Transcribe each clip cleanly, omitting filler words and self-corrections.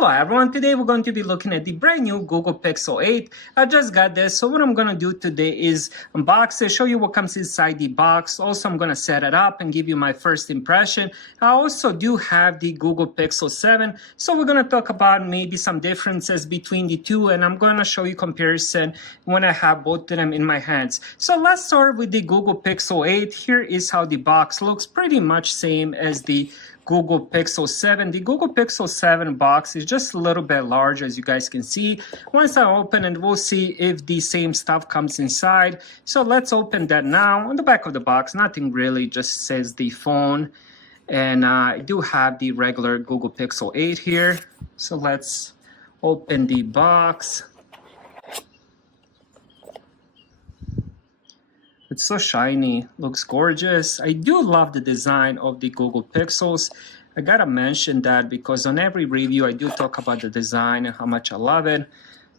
Hello everyone, today we're going to be looking at the brand new Google Pixel 8. I just got this, so what I'm going to do today is unbox it, show you what comes inside the box. Also, I'm going to set it up and give you my first impression. I also do have the Google Pixel 7, so we're going to talk about maybe some differences between the two, and I'm going to show you comparison when I have both of them in my hands. So let's start with the Google Pixel 8. Here is how the box looks, pretty much same as the Google Pixel 7. The Google Pixel 7 box is just a little bit large, as you guys can see. Once I open it, we'll see if the same stuff comes inside. So let's open that now. On the back of the box, nothing really, just says the phone. And I do have the regular Google Pixel 8 here. So let's open the box. It's so shiny, looks gorgeous. I do love the design of the Google Pixels. I gotta mention that because on every review I do talk about the design and how much I love it.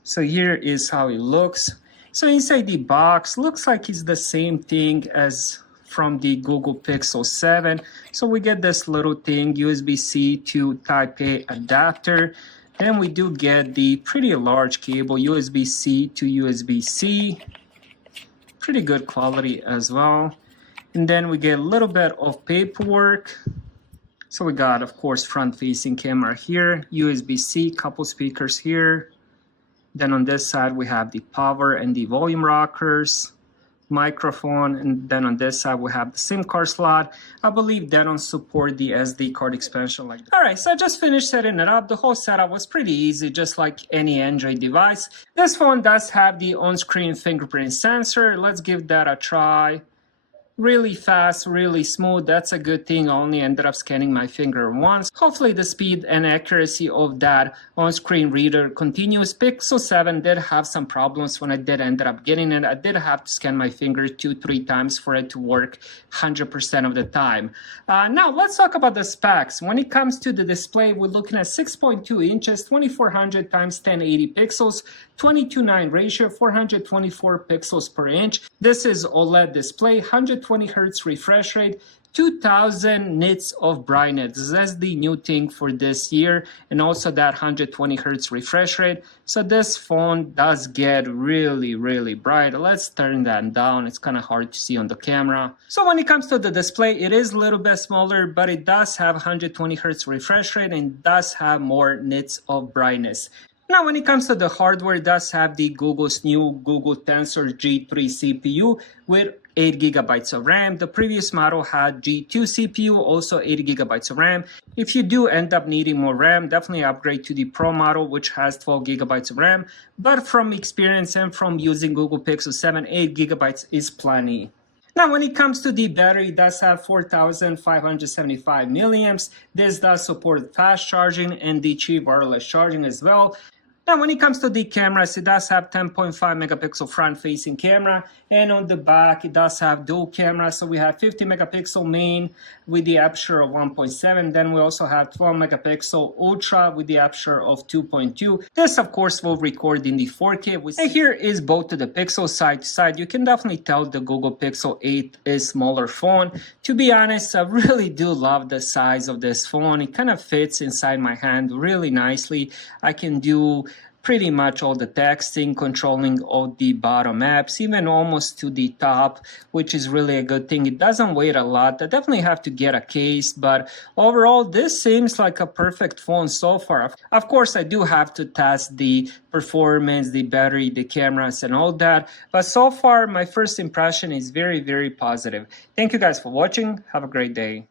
So here is how it looks. So inside the box, looks like it's the same thing as from the Google Pixel 7. So we get this little thing, USB-C to Type-A adapter. Then we do get the pretty large cable, USB-C to USB-C. Pretty good quality as well. And then we get a little bit of paperwork. So we got, of course, front-facing camera here, USB-C, couple speakers here. Then on this side we have the power and the volume rockers, microphone, and then on this side we have the SIM card slot. I believe they don't support the SD card expansion like that. Alright, so I just finished setting it up. The whole setup was pretty easy, just like any Android device. This phone does have the on-screen fingerprint sensor. Let's give that a try. Really fast, really smooth. That's a good thing. I only ended up scanning my finger once. Hopefully the speed and accuracy of that on-screen reader continues. Pixel 7 did have some problems when I did end up getting it. I did have to scan my finger 2-3 times for it to work 100% of the time. Now let's talk about the specs. When it comes to the display, we're looking at 6.2 inches, 2400 times 1080 pixels, 22:9 ratio, 424 pixels per inch. This is OLED display, 120 Hz refresh rate, 2000 nits of brightness. That's the new thing for this year, and also that 120 Hz refresh rate. So this phone does get really, really bright. Let's turn that down. It's kind of hard to see on the camera. So when it comes to the display, it is a little bit smaller, but it does have 120 Hz refresh rate and does have more nits of brightness. Now, when it comes to the hardware, it does have the Google's new Google Tensor G3 CPU with 8 GB of RAM. The previous model had G2 CPU, also 8 GB of RAM. If you do end up needing more RAM, definitely upgrade to the Pro model, which has 12 GB of RAM. But from experience and from using Google Pixel 7, 8 GB is plenty. Now, when it comes to the battery, it does have 4,575 milliamps. This does support fast charging and the cheap wireless charging as well. Now, when it comes to the cameras, it does have 10.5 megapixel front-facing camera, and on the back, it does have dual camera. So we have 50 megapixel main with the aperture of 1.7. Then we also have 12 megapixel ultra with the aperture of 2.2. This, of course, will record in the 4K. And here is both of the pixels side to side. You can definitely tell the Google Pixel 8 is smaller phone. To be honest, I really do love the size of this phone. It kind of fits inside my hand really nicely. I can do pretty much all the texting, controlling all the bottom apps, even almost to the top, which is really a good thing. It doesn't weigh a lot. I definitely have to get a case, but overall, this seems like a perfect phone so far. Of course, I do have to test the performance, the battery, the cameras, and all that, but so far, my first impression is very, very positive. Thank you guys for watching. Have a great day.